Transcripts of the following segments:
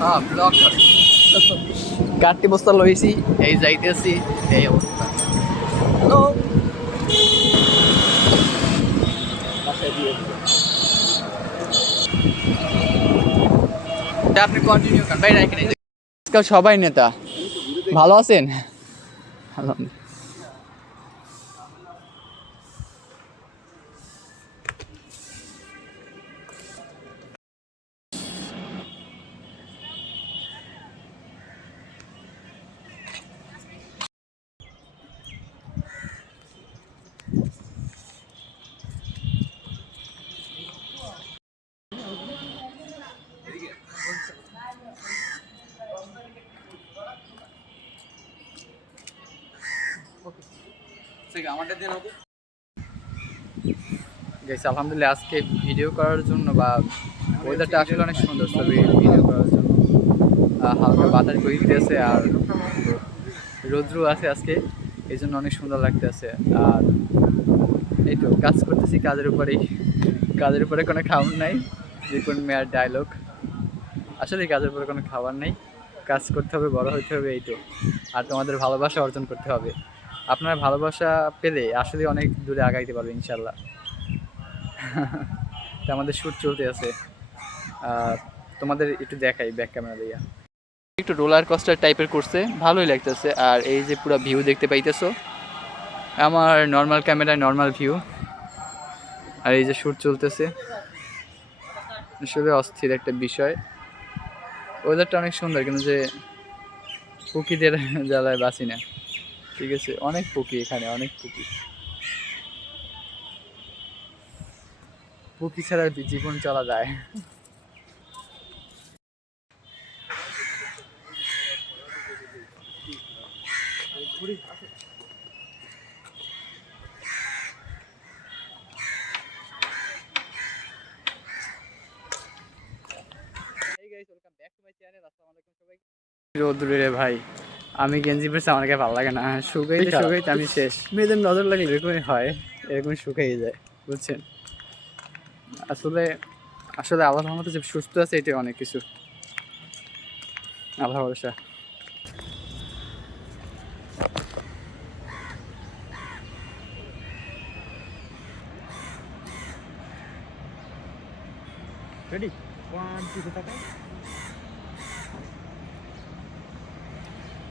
হ্যাঁ ব্লগ করে কাঠটি বস্তা লইছি এই যাইতেছি এই অবস্থা। হ্যালো আপনি কন্টিনিউ করেন ভাই রাখেন। আজকাল সবাই নেতা। ভালো আছেন? আলহামদুলিল্লাহ। গেছি আলহামদুলিল্লাহ। আজকে ভিডিও করার জন্য বা ওয়েদারটা আসলে অনেক সুন্দর, ছবি ভিডিও করার জন্য হালকা বাতাস বইতেছে আর রৌদ্র আছে আজকে, এই জন্য অনেক সুন্দর লাগতেছে। আর এই তো কাজ করতেছি, কাজের উপরেই, কাজের উপরে কোনো খাবার নাই। রিপন মেয়ার ডায়লগ, আসলে কাজের উপরে কোনো খাবার নেই, কাজ করতে হবে, বড় হইতে হবে, এই তো। আর তোমাদের ভালোবাসা অর্জন করতে হবে। আপনার ভালোবাসা পেলে আসলে অনেক দূরে আগাইতে পারবে ইনশাল্লাহ। তো আমাদের শ্যুট চলতে আছে, তোমাদের একটু দেখাই ব্যাক ক্যামেরা দিয়া। একটু রোলার কোস্টার টাইপের করছে, ভালোই লাগতেছে। আর এই যে পুরো ভিউ দেখতে পাইতেছো, আমার নর্মাল ক্যামেরায় নর্মাল ভিউ। আর এই যে শ্যুট চলতেছে, আসলে অস্থির একটা বিষয়। ওয়েদারটা অনেক সুন্দর, কিন্তু যে পুকিদের জ্বালায় বাঁচি না। ঠিক আছে, অনেক পুকি এখানে, অনেক পুকি। পুকি ছাড়া জীবন চলা যায়? রোদ্রে রে ভাই, আমি গেঞ্জি পরছি, আমাকে ভালো লাগে না, শুকাইতে শুকাইতে আমি শেষ। মেয়েদের নজর লাগলে এরকমই হয়, এরকমই শুকাই যায়, বুঝছেন? আসলে আসলে আল্লাহর রহমতে যে সুস্থ আছে, এটাই অনেক কিছু, আল্লাহ ভরসা। রেডি, 1 2 তাকাই,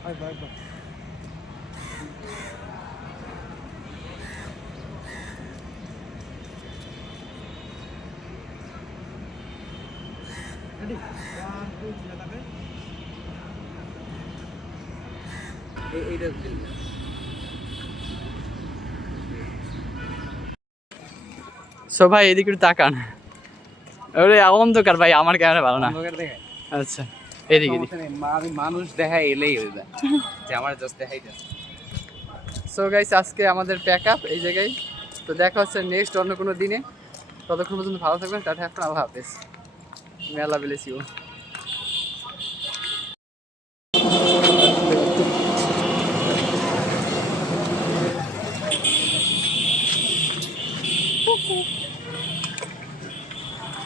বাই বাই বাই। রেডি, 1 2 তাকাই, এইটা দিল। সো ভাই এদিকে একটু তাকান। ওরে অন্ধকার ভাই, আমার ক্যামেরা ভালো না। আচ্ছা এদিকে আমি মানুষ দেখাই এলেই হয়ে যায় যে আমার জাস্ট দেখাই যায়। সো গাইস আজকে আমাদের প্যাক আপ এই জায়গায়। তো দেখা হচ্ছে নেক্সট অন্য কোনো দিনে। ততক্ষণ পর্যন্ত ভালো থাকবেন, টাটা, আল্লাহ হাফেজ, মেলা বেলেছিও।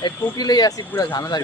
এই কোকিলেই আসি পুরা ঝামেলা।